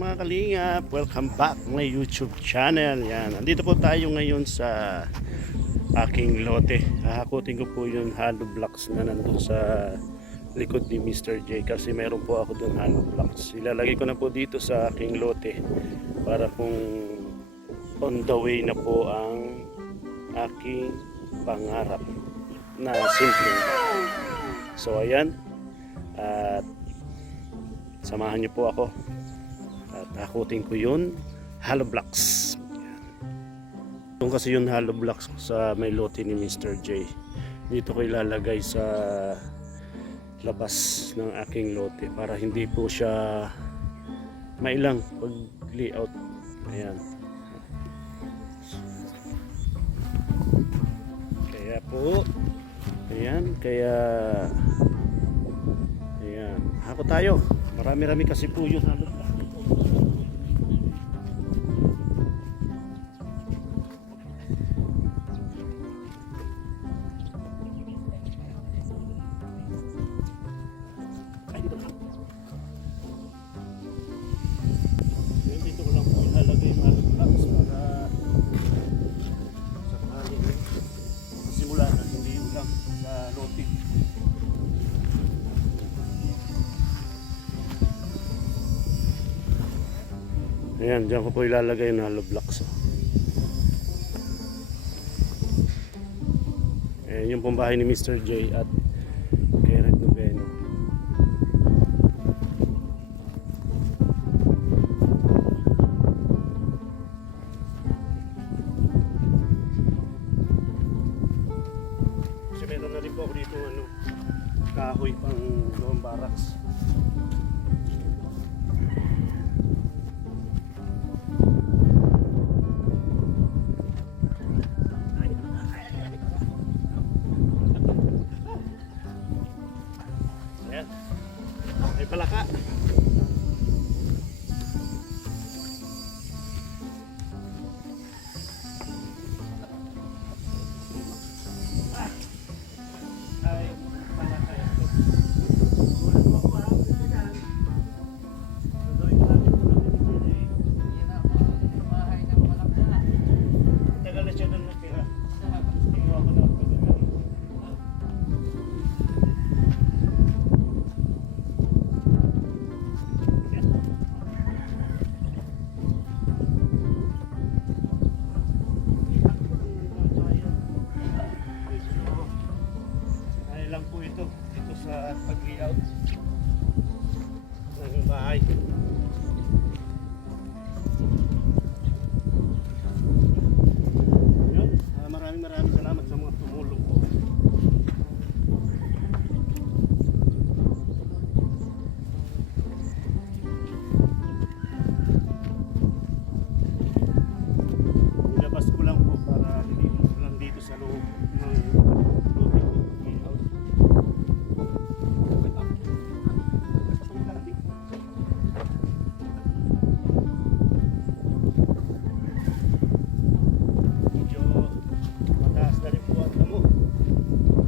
Mga kalingap, welcome back my YouTube channel. Yan, nandito po tayo ngayon sa aking lote. Hahakutin ko po yung hollow blocks na nandun sa likod ni Mr. J kasi meron po ako doon hollow blocks. Ilalagay ko na po dito sa aking lote para kung on the way na po ang aking pangarap na simple. So ayan, at samahan niyo po ako at hakutin ko yun hollow blocks. Doon kasi yung hollow blocks sa may lote ni Mr. J. Dito ko ilalagay sa labas ng aking lote para hindi po siya mailang pag layout. Ayan. Kaya po ayan, ayan, hako tayo. Marami-rami kasi po yung hollow blocks. Dito ko lang po ilalagay yung hollow blocks para sakaling simula na hindi yung lang sa lote. Ayan, dyan ko po ilalagay yung hollow blocks. Ayan yung pong bahay ni Mr. J at kay Red Noveno. Kasi meron na rin po ako dito kahoy pang looang barracks. Ayan, may palaka. Ay, palaka ito. Tagal na siya doon natira. Tingnan ko na pagkakas. Ay lang po ito sa pag-layout ng bahay. Yun, maraming salamat sa mga tumulong po. Nilabas ko lang po para hindi lang dito sa loob ng lote ko layout. Medyo mataas na rin po ang damo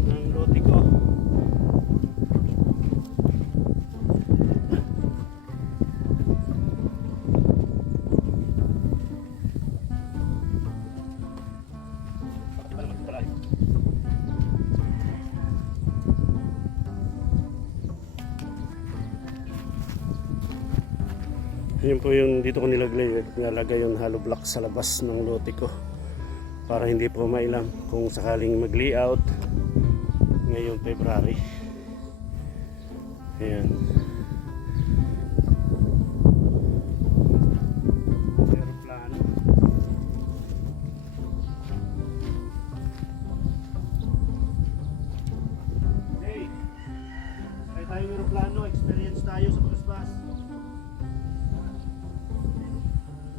ng lote ko. Yun po yung dito ko nilalagay yung hollow block sa labas ng lote ko para hindi po mailam kung sakaling mag-layout ngayong February. Ayan. Aeroplano. Hey! Kaya tayo aeroplano, experience tayo sa pagasbas.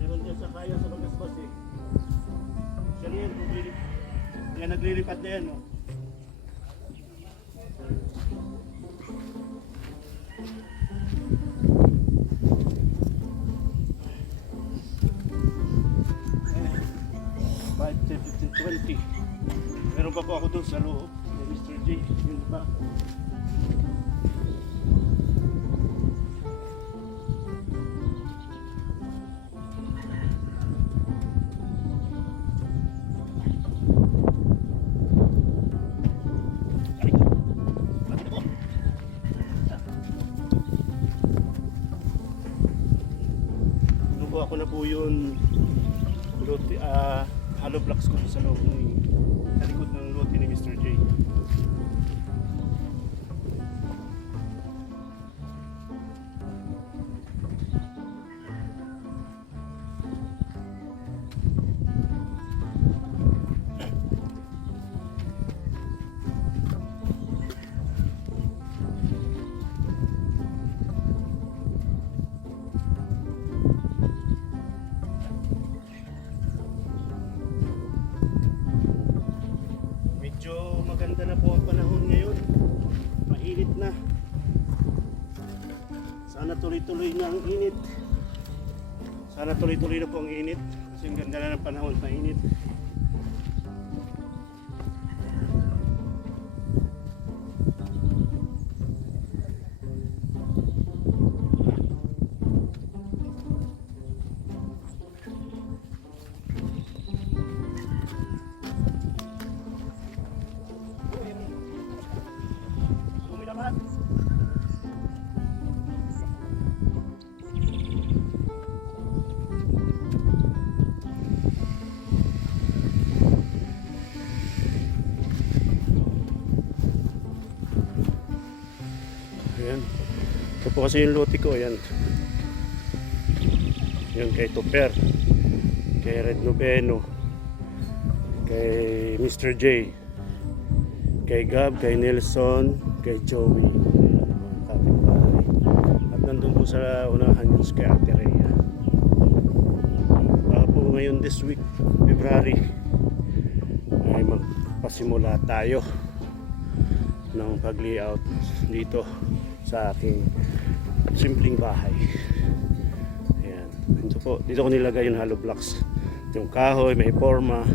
Meron dyan sa kaya sa pagasbas eh. Siya yan, yan naglilipat na yan. No? Meron pa po ako doon sa loob ni Mr. J. Yun ba? ako na po yun lote, hollow blocks ko sa loob sa likod ng lote ni Mr. J. Medyo maganda na po ang panahon ngayon. Mainit na. Sana tuloy-tuloy na ang init. Sana tuloy-tuloy na po ang init. Kasi ang ganda na ng panahon, mainit. Ayan. Ito po kasi yung lote ko. Ayan. Yan kay Tupper, kay Red Noveno, kay Mr. J, kay Gab, kay Nelson, kay Joey, mga kapitbahay. At nandun po sa unahan yung kay Ate Rhea. Baka po ngayon this week, February, ay magpasimula tayo ng pag-layout dito sa aking simpleng bahay. Ayan. Dito ko nilagay yung hollow blocks. Yung kahoy, may forma.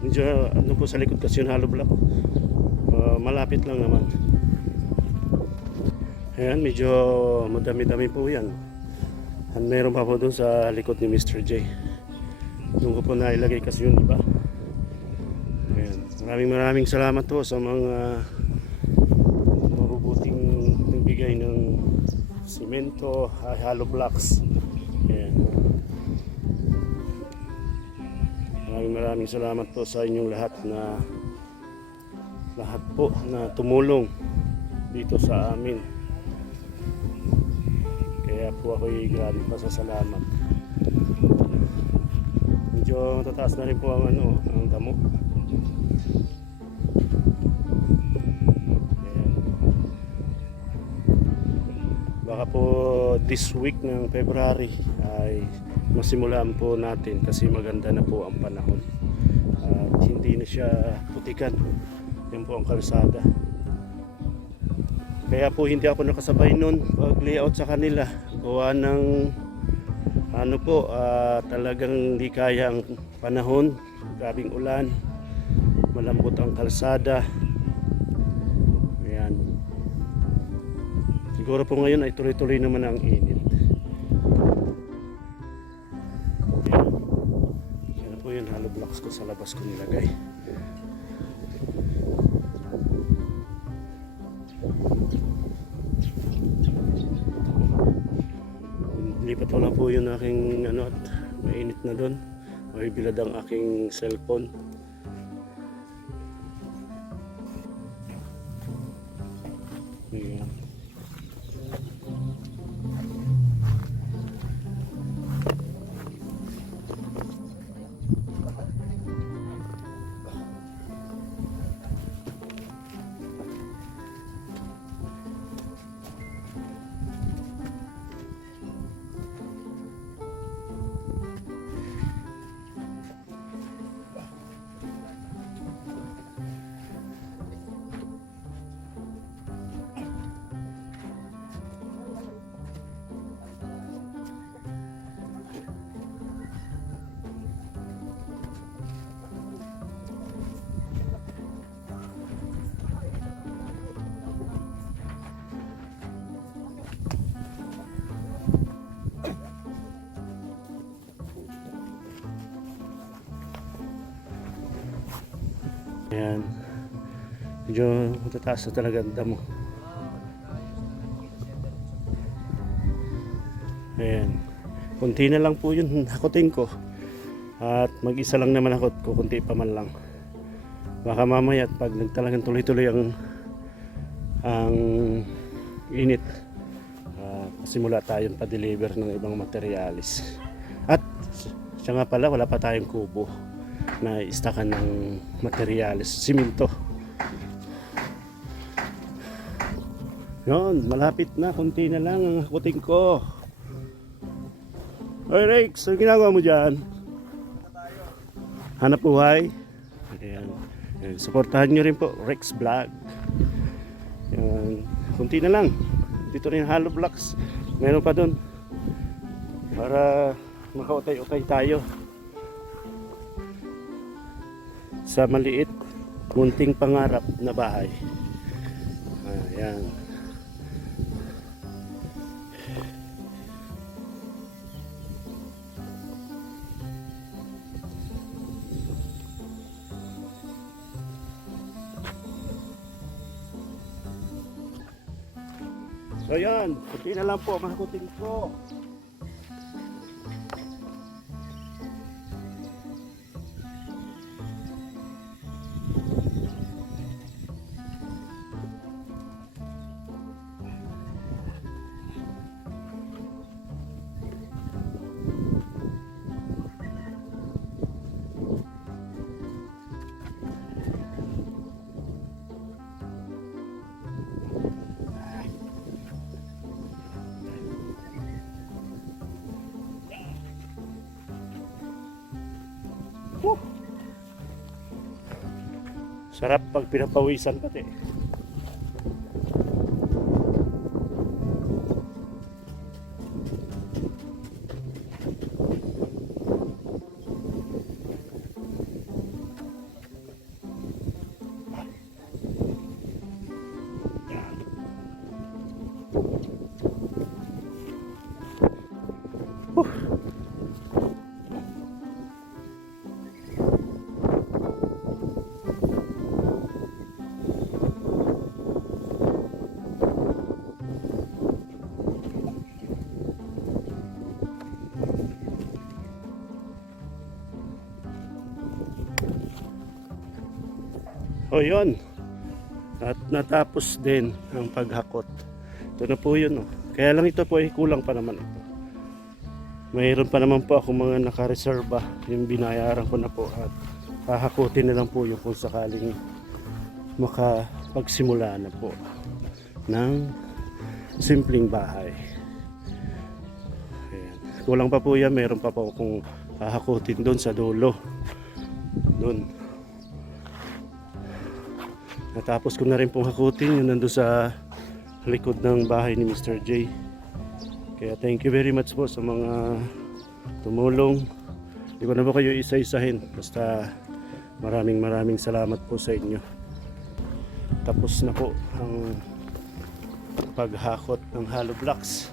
Medyo ano po sa likod kasi yung hollow block. Malapit lang naman. Ayan, medyo madami-dami po yan. At meron pa po doon sa likod ni Mr. J. Doon ko po na ilagay kasi yung iba. Ayan. Maraming salamat po sa mga mabubuting nagbigay ng simento, hollow blocks. Ayan. Maraming salamat po sa inyong lahat po na tumulong dito sa amin. Kaya po ako'y grabe pasasalamat. Medyo tataas na rin po ang ang damo. Ayan. Baka po this week ng February ay masimulaan po natin kasi maganda na po ang panahon. At hindi na siya putikan. Yan po ang kalsada. Kaya po hindi ako nakasabay nun pag layout sa kanila. Gawa ng talagang di kaya ang panahon, grabing ulan, malambot ang kalsada. Ayan. Siguro po ngayon ay tuloy-tuloy naman ang init. Ayan. Yan po yung hollow blocks ko sa labas ko nilagay. Lipat ko lang po yung aking at mainit na doon. May bilad ang aking cellphone. Ayan. Ayan. Medyo matataas na talaga ang damo. Ayan. Kunti na lang po yun hakutin ko. At mag-isa lang naman hakot ko, kunti pa man lang. Baka mamaya at pag talagang tuloy-tuloy ang init, pasimula tayong pa-deliver ng ibang materialis. At siya nga pala, wala pa tayong kubo na istakan ng materialis, siminto. Yon, malapit na, kunti na lang ang hakutin ko. Oy Rex, ano ginagawa mo dyan? Hanap buhay. Ayan. Ayan. Suportahan nyo rin po Rex Vlog. Ayan. Kunti na lang. Dito rin hollow blocks. Meron pa dun. Para makautay-utay tayo. Sa maliit, munting pangarap na bahay. Ayan. So yan, kunti na lang po mahakutin ko. Sarap pag pinapawisan pati. O yun, at natapos din ang paghakot. Ito na po yun. Kaya lang ito po ay kulang pa naman ito. Mayroon pa naman po ako mga nakareserba, yung binayaran ko na po, at hahakutin na lang po yung kung sakaling makapagsimula na po ng simpleng bahay. Ayan. Kulang pa po yan, mayroon pa po akong hahakutin doon sa dulo. Doon. Natapos ko na rin pong hakutin yung nandun sa likod ng bahay ni Mr. J. Kaya thank you very much po sa mga tumulong. Hindi ko na po kayo isa-isahin. Basta maraming salamat po sa inyo. Tapos na po ang paghakot ng hollow blocks.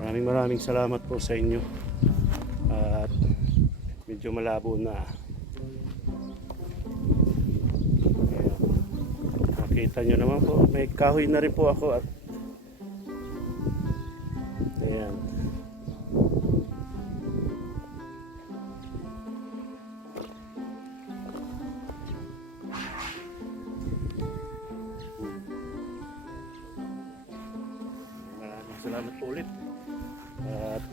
Maraming salamat po sa inyo. At medyo malabo na. Kita nyo naman po, may kahoy na rin po ako at ayan. Maraming salamat po ulit at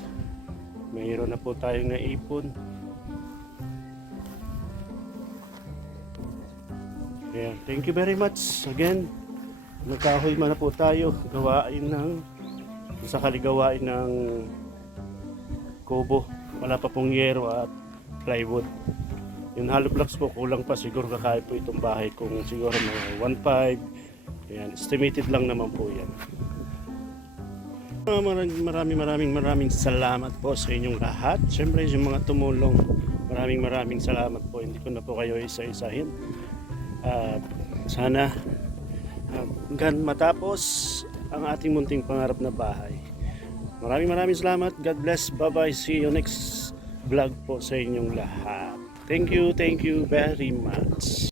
mayroon na po tayong naipon. Ayan, thank you very much again. Nagkahoy man na po tayo gawain ng sakali gawain ng kubo. Wala pa pong yero at plywood. Yung hollow blocks po kulang pa, siguro kakaya po itong bahay kung siguro mga 1.5. Ayan, estimated lang naman po yan. Maraming salamat po sa inyong lahat. Siyempre yung mga tumulong, maraming salamat po. Hindi ko na po kayo isa-isahin. Sana hanggang matapos ang ating munting pangarap na bahay. Maraming salamat. God bless. Bye bye. See you next vlog po sa inyong lahat. Thank you very much.